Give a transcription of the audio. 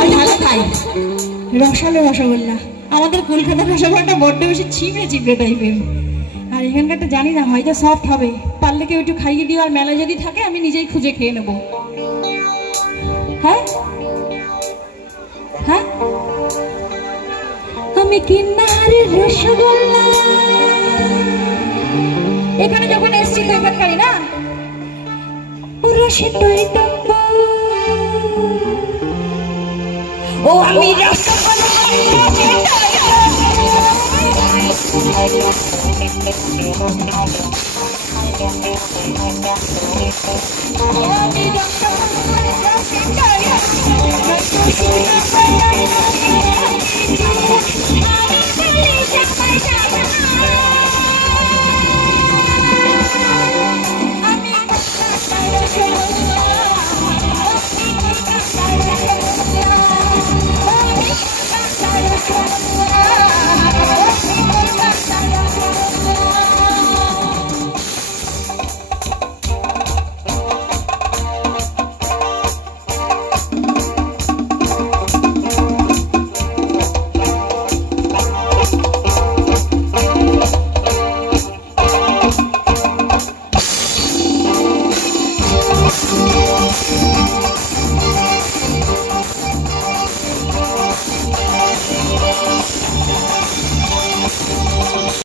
আর ভালো খাই রসালো রসগোল্লা। আমাদের কলকাতার রসগোল্লাটা বড্ড বেশি চিপড়ে চিপড়ে টাইপের, আর এখানকারটা জানি না হয়তো সফট হবে। পারলে কেউ একটু খাইয়ে দিও, আর মেলা যদি থাকে আমি নিজেই খুঁজে খেয়ে নেবো। হ্যাঁ হ্যাঁ, আমি কিন্নারের রসগোল্লা। এখানে যখন এসছি তো এখানকারই না, রসের টম্বু। ও আমি